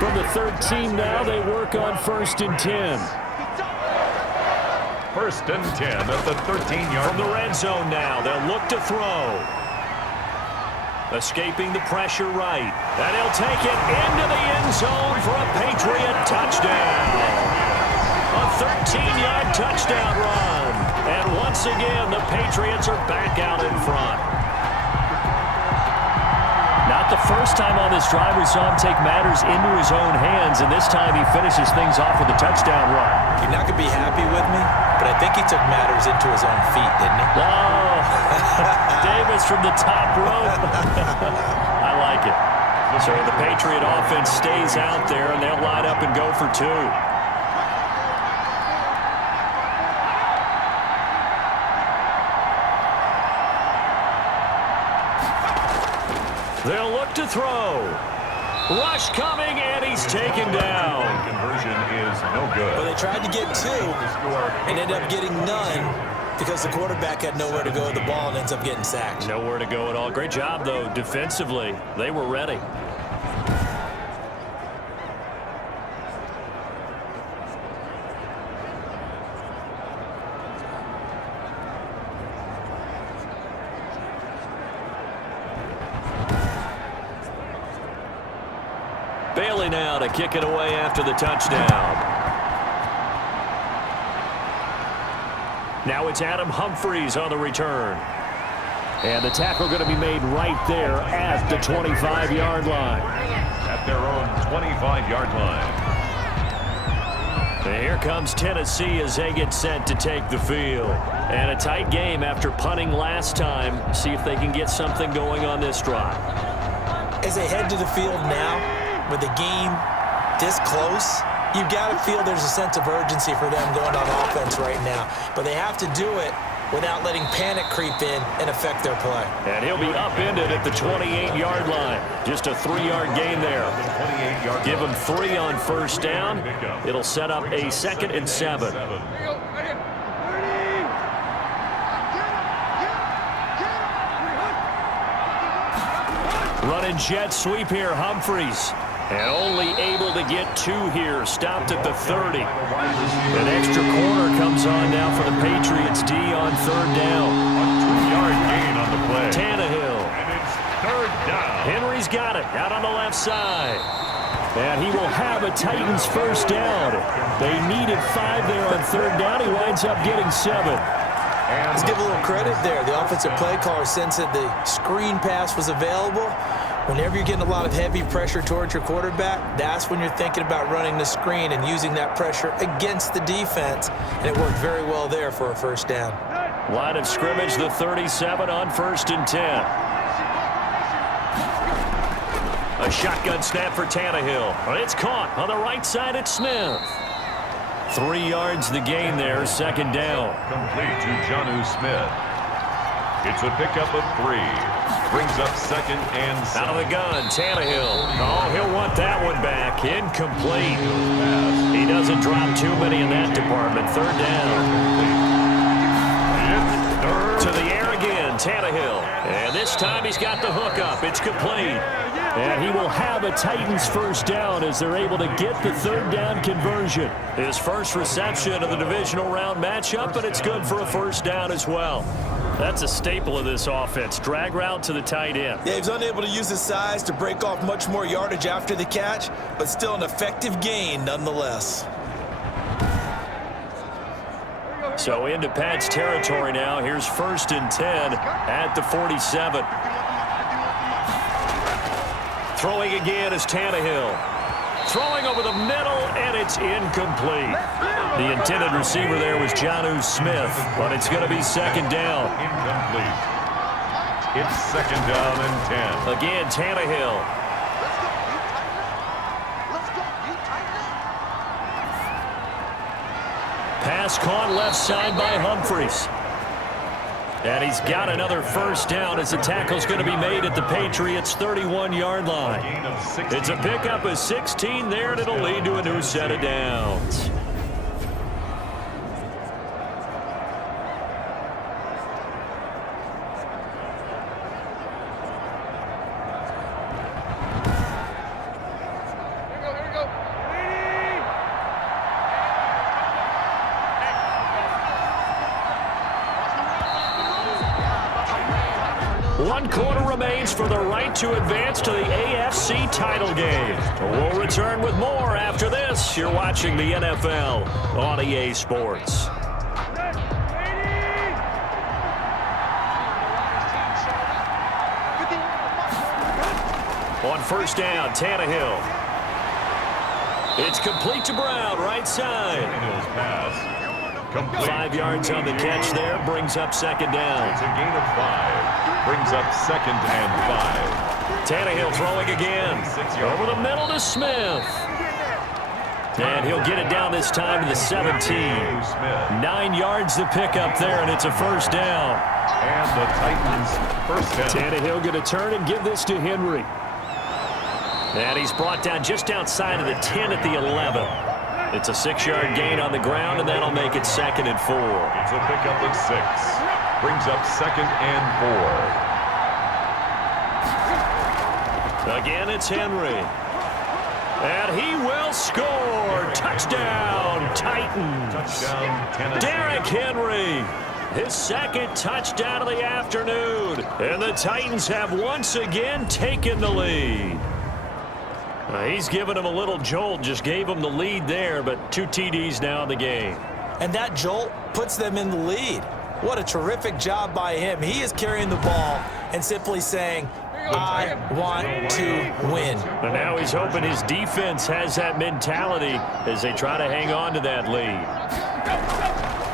From the 13 now, they work on 1st and 10. 1st and 10 at the 13-yard From the red zone now, they'll look to throw. Escaping the pressure right. And he'll take it into the end zone for a Patriot touchdown. A 13-yard touchdown run. And once again, the Patriots are back out in front. Not the first time on this drive we saw him take matters into his own hands, and this time he finishes things off with a touchdown run. You're not going to be happy with me, but I think he took matters into his own feet, didn't he? Oh, Davis from the top rope. I like it. So the Patriot offense stays out there, and they'll line up and go for 2. They'll look to throw. Rush coming, and he's taken down. Conversion is no good. Well, they tried to get 2 and ended up getting none because the quarterback had nowhere to go with the ball and ends up getting sacked. Nowhere to go at all. Great job, though, defensively. They were ready. Bailey now to kick it away after the touchdown. Now it's Adam Humphries on the return. And the tackle going to be made right there at the 25-yard line. At their own 25-yard line. And here comes Tennessee as they get set to take the field. And a tight game after punting last time. See if they can get something going on this drive. As they head to the field now, with the game this close, you've got to feel there's a sense of urgency for them going on offense right now. But they have to do it without letting panic creep in and affect their play. And he'll be upended at the 28-yard line. Just a 3-yard gain there. Give him 3 on first down. It'll set up a 2nd and 7. Running jet sweep here, Humphries. And only able to get 2 here. Stopped at the 30. An extra corner comes on now for the Patriots D on 3rd down. A 2-yard gain on the play. Tannehill. And it's 3rd down. Henry's got it out on the left side. And he will have a Titans first down. They needed 5 there on 3rd down. He winds up getting 7. Let's give a little credit there. The offensive play caller sensed that the screen pass was available. Whenever you're getting a lot of heavy pressure towards your quarterback, that's when you're thinking about running the screen and using that pressure against the defense. And it worked very well there for a first down. Line of scrimmage, the 37 on 1st and 10. A shotgun snap for Tannehill. It's caught on the right side. It's Smith. 3 yards the gain there, second down. Complete to Jonnu Smith. It's a pickup of 3. Brings up second and 7. Out of the gun, Tannehill. Oh, he'll want that one back. Incomplete. He doesn't drop too many in that department. Third down. To the air again, Tannehill. And this time he's got the hook up. It's complete. And he will have a Titans first down as they're able to get the third down conversion. His first reception of the divisional round matchup, but it's good for a first down as well. That's a staple of this offense. Drag route to the tight end. Yeah, he's unable to use his size to break off much more yardage after the catch, but still an effective gain nonetheless. So into Pat's territory now. Here's 1st and 10 at the 47. Throwing again is Tannehill. Throwing over the middle, and it's incomplete. The intended receiver there was Jonnu Smith, but it's going to be second down. Incomplete. It's second down and 10. Again, Tannehill. Pass caught left side by Humphries. And he's got another first down as the tackle's going to be made at the Patriots' 31-yard line. It's a pickup of 16 there, and it'll lead to a new set of downs. One quarter remains for the right to advance to the AFC title game. We'll return with more after this. You're watching the NFL on EA Sports. On first down, Tannehill. It's complete to Brown, right side. Tannehill's pass. Complete. 5 yards on the catch there, brings up second down. It's a gain of 5. Brings up second and 5. Tannehill throwing again. Over the middle to Smith. And he'll get it down this time to the 17. 9 yards to pick up there, and it's a first down. And the Titans first down. Tannehill going to turn and give this to Henry. And he's brought down just outside of the 10 at the 11. It's a 6-yard gain on the ground, and that'll make it second and 4. It's a pickup of 6. Brings up second and 4. Again, it's Henry. And he will score. Touchdown, Titans. Touchdown, Tennessee. Derrick Henry. His second touchdown of the afternoon. And the Titans have once again taken the lead. He's given him a little jolt, just gave him the lead there, but 2 TDs now in the game. And that jolt puts them in the lead. What a terrific job by him. He is carrying the ball and simply saying, I want to win. And now he's hoping his defense has that mentality as they try to hang on to that lead.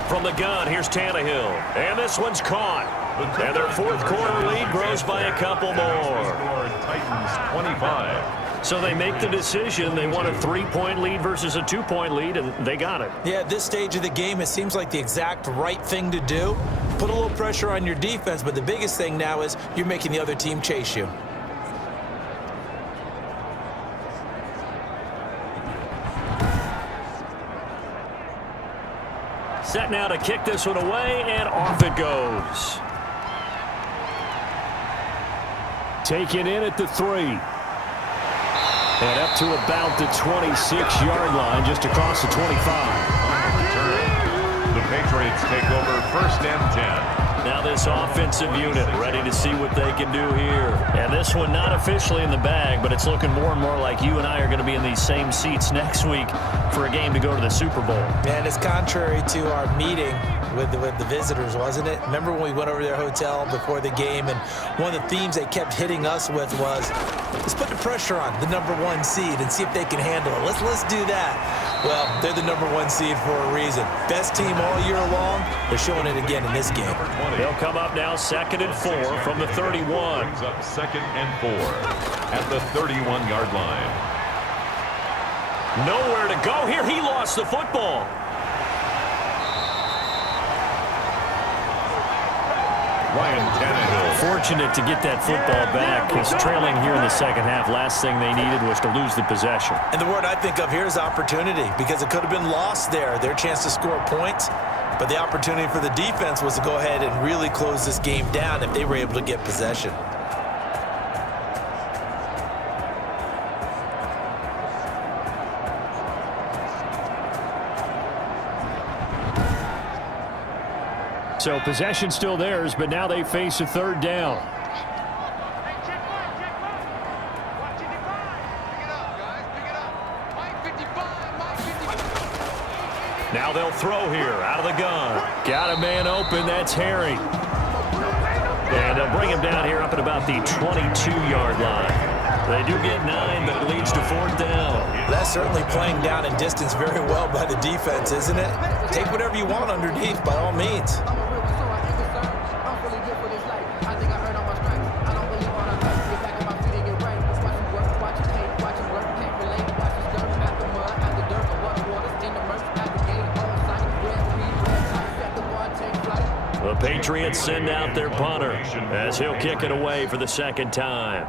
From the gun, here's Tannehill. And this one's caught. And their fourth quarter lead grows by a couple more. Titans 25. So they make the decision. They want a 3-point lead versus a 2-point lead, and they got it. Yeah, at this stage of the game, it seems like the exact right thing to do. Put a little pressure on your defense, but the biggest thing now is you're making the other team chase you. Set now to kick this one away, and off it goes. Taken in at the 3. And up to about the 26-yard line, just across the 25. On the return, the Patriots take over first and 10. Now this offensive unit ready to see what they can do here. And this one not officially in the bag, but it's looking more and more like you and I are going to be in these same seats next week for a game to go to the Super Bowl. And it's contrary to our meeting with the visitors, wasn't it? Remember when we went over to their hotel before the game, and one of the themes they kept hitting us with was, let's put the pressure on the #1 seed and see if they can handle it. Let's do that. Well, they're the #1 seed for a reason. Best team all year long. They're showing it again in this game. They'll come up now second and 4 from the 31. Brings up second and 4 at the 31-yard line. Nowhere to go here. He lost the football. Ryan Tannehill. Fortunate to get that football back, because trailing here in the second half, last thing they needed was to lose the possession. And the word I think of here is opportunity, because it could have been lost there, their chance to score points. But the opportunity for the defense was to go ahead and really close this game down if they were able to get possession. So possession still theirs, but now they face a third down. Now they'll throw here out of the gun. Got a man open. That's Harry. And they'll bring him down here up at about the 22-yard line. They do get 9, but it leads to fourth down. That's certainly playing down in distance very well by the defense, isn't it? Take whatever you want underneath, by all means. The Patriots send out their punter as he'll kick it away for the second time.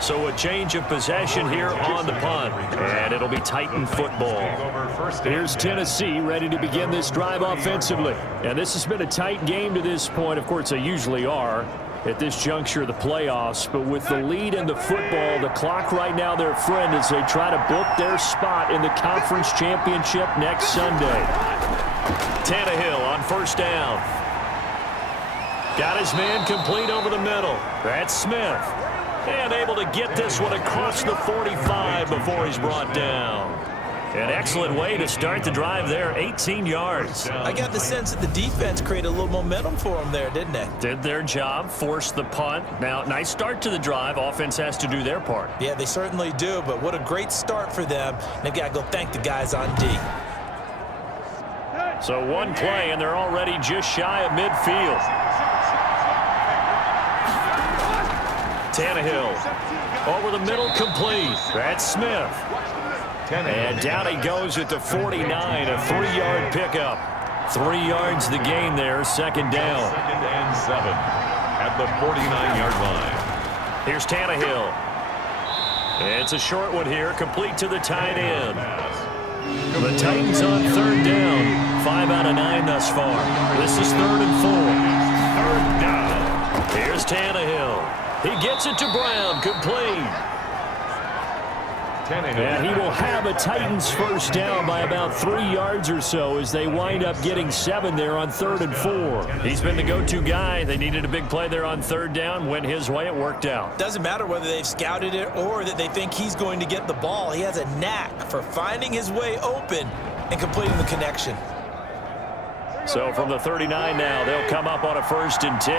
So a change of possession here on the punt, and it'll be Titan football. Here's Tennessee ready to begin this drive offensively. And this has been a tight game to this point. Of course, they usually are at this juncture of the playoffs, but with the lead in the football, the clock right now their friend as they try to book their spot in the conference championship next Sunday. Tannehill on first down. Got his man complete over the middle. That's Smith. And able to get this one across the 45 before he's brought down. An excellent way to start the drive there, 18 yards. I got the sense that the defense created a little momentum for them there, didn't they? Did their job, forced the punt. Now, nice start to the drive. Offense has to do their part. Yeah, they certainly do, but what a great start for them. They've got to go thank the guys on D. So one play, and they're already just shy of midfield. Tannehill over the middle, complete. That's Smith. And down he goes at the 49, a 3-yard pickup. 3 yards the gain there, second down. Second and 7 at the 49-yard line. Here's Tannehill. It's a short one here, complete to the tight end. The Titans on third down. 5 out of 9 thus far. This is 3rd and 4. Third down. Here's Tannehill. He gets it to Brown, complete. And he will have a Titans first down by about 3 yards or so as they wind up getting 7 there on 3rd and 4. He's been the go-to guy. They needed a big play there on third down. Went his way. It worked out. Doesn't matter whether they've scouted it or that they think he's going to get the ball. He has a knack for finding his way open and completing the connection. So from the 39 now, they'll come up on a 1st and 10.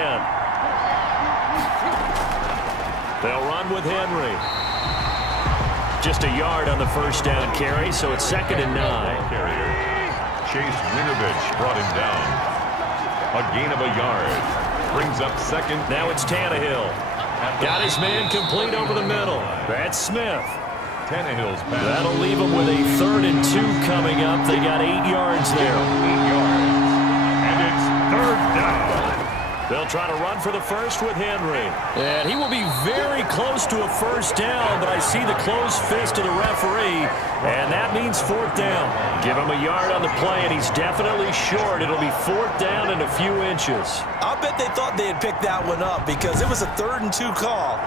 They'll run with Henry. Just a yard on the first down carry, so it's 2nd and 9. Chase Winovich brought him down. A gain of a yard. Brings up 2nd. Now it's Tannehill. Got his man complete over the middle. That's Smith. Tannehill's pass. That'll leave them with a 3rd and 2 coming up. They got 8 yards there. 8 yards. And it's 3rd down. They'll try to run for the first with Henry. And he will be very close to a first down, but I see the closed fist of the referee, and that means 4th down. Give him a yard on the play, and he's definitely short. It'll be 4th down and a few inches. I'll bet they thought they had picked that one up because it was a 3rd and 2 call,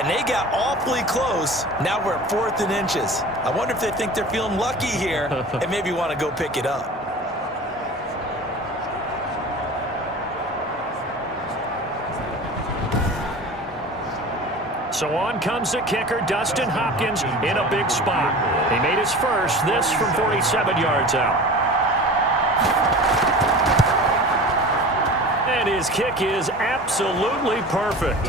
and they got awfully close. Now we're at 4th and inches. I wonder if they think they're feeling lucky here and maybe want to go pick it up. So on comes the kicker, Dustin Hopkins, in a big spot. He made his first, this from 47 yards out. And his kick is absolutely perfect.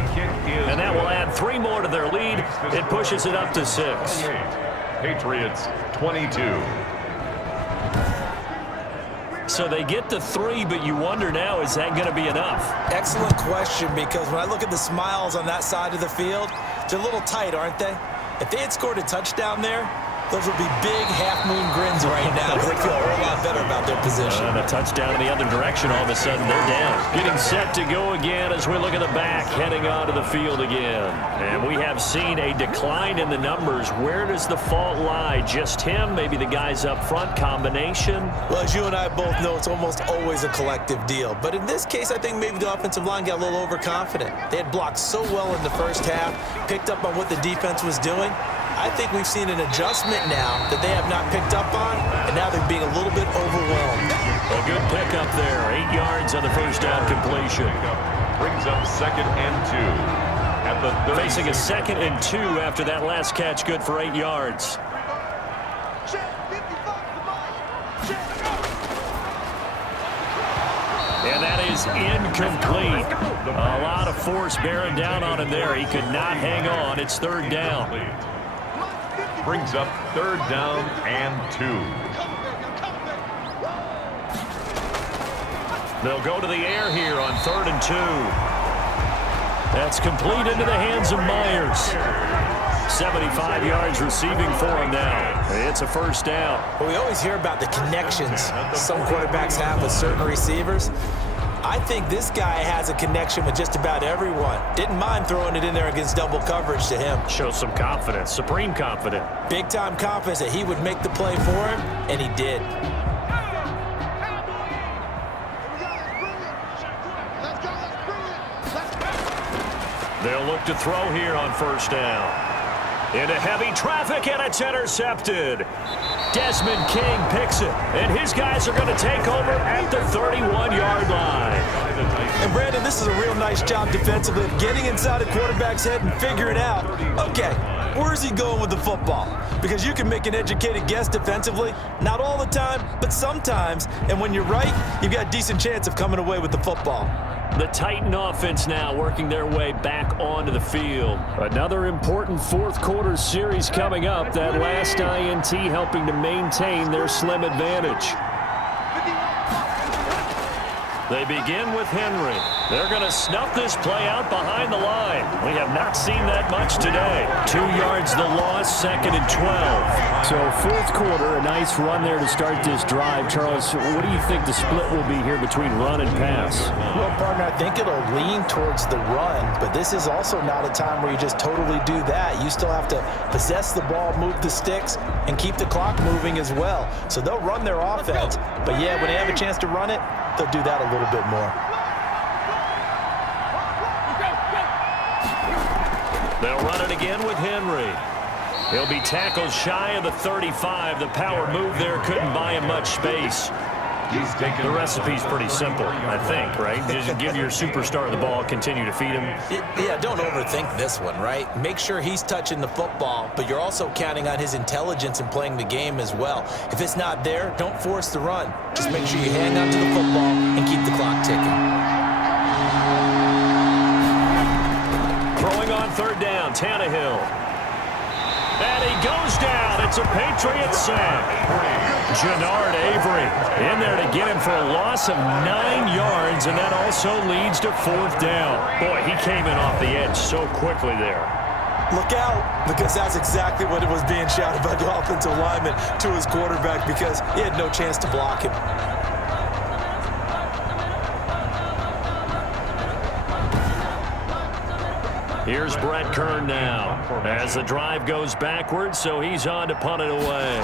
And that will add 3 more to their lead. It pushes it up to 6. Patriots 22. So they get to 3, but you wonder now, is that going to be enough? Excellent question, because when I look at the smiles on that side of the field, they're a little tight, aren't they? If they had scored a touchdown there, Those would be big half-moon grins right now because they feel a whole lot better about their position. And a touchdown in the other direction, all of a sudden they're down. Getting set to go again as we look at the back, heading onto the field again. And we have seen a decline in the numbers. Where does the fault lie? Just him? Maybe the guys up front? Combination? Well, as you and I both know, it's almost always a collective deal. But in this case, I think maybe the offensive line got a little overconfident. They had blocked so well in the first half, picked up on what the defense was doing. I think we've seen an adjustment now that they have not picked up on, and now they're being a little bit overwhelmed. A good pickup there. 8 yards on the first down completion. Brings up 2nd and 2 at the 30. Facing a 2nd and 2 after that last catch, good for 8 yards. And that is incomplete. A lot of force bearing down on him there. He could not hang on. It's 3rd down. Brings up 3rd down and 2. They'll go to the air here on 3rd and 2. That's complete into the hands of Myers. 75 yards receiving for him now. It's a first down. Well, we always hear about the connections some quarterbacks have with certain receivers. I think this guy has a connection with just about everyone. Didn't mind throwing it in there against double coverage to him. Shows some confidence, supreme confidence. Big-time confidence that he would make the play for him, and he did. They'll look to throw here on first down. Into heavy traffic, and it's intercepted. Desmond King picks it, and his guys are going to take over at the 31-yard line. And, Brandon, this is a real nice job defensively of getting inside a quarterback's head and figuring out, okay, where's he going with the football? Because you can make an educated guess defensively, not all the time, but sometimes. And when you're right, you've got a decent chance of coming away with the football. The Titan offense now working their way back onto the field. Another important fourth quarter series coming up. That last INT helping to maintain their slim advantage. They begin with Henry. They're going to snuff this play out behind the line. We have not seen that much today. 2 yards the loss, 2nd and 12. So fourth quarter, a nice run there to start this drive. Charles, what do you think the split will be here between run and pass? Well, partner, I think it'll lean towards the run, but this is also not a time where you just totally do that. You still have to possess the ball, move the sticks, and keep the clock moving as well. So they'll run their offense, but yeah, when they have a chance to run it, they'll do that a little bit more. They'll run it again with Henry. He'll be tackled shy of the 35. The power move there couldn't buy him much space. The recipe's pretty simple, I think, right? Just give your superstar the ball, continue to feed him. Yeah, don't overthink this one, right? Make sure he's touching the football, but you're also counting on his intelligence in playing the game as well. If it's not there, don't force the run. Just make sure you hang on to the football and keep the clock ticking. Throwing on 3rd down, Tannehill. And he goes down. It's a Patriot sack. Jannard Avery in there to get him for a loss of 9 yards, and that also leads to 4th down. Boy, he came in off the edge so quickly there. Look out, because that's exactly what it was being shouted by the offensive lineman to his quarterback, because he had no chance to block him. Here's Brett Kern now as the drive goes backwards, so he's on to punt it away.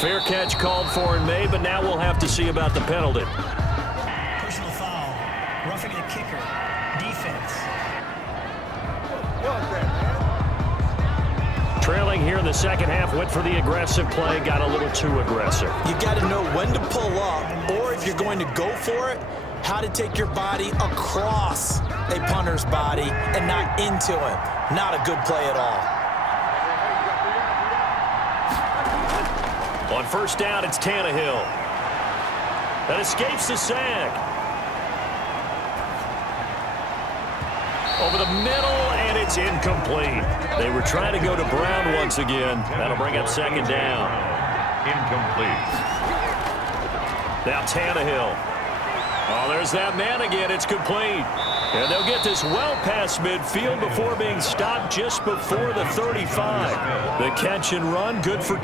Fair catch called for and made, but now we'll have to see about the penalty. Personal foul, roughing the kicker, defense. Trailing here in the second half, went for the aggressive play, got a little too aggressive. You got to know when to pull up, or if you're going to go for it, how to take your body across a punter's body and not into him. Not a good play at all. On first down, it's Tannehill. That escapes the sack. Over the middle, and it's incomplete. They were trying to go to Brown once again. That'll bring up 2nd down. Incomplete. Now Tannehill. Oh, there's that man again. It's complete. And they'll get this well past midfield before being stopped just before the 35. The catch and run, good for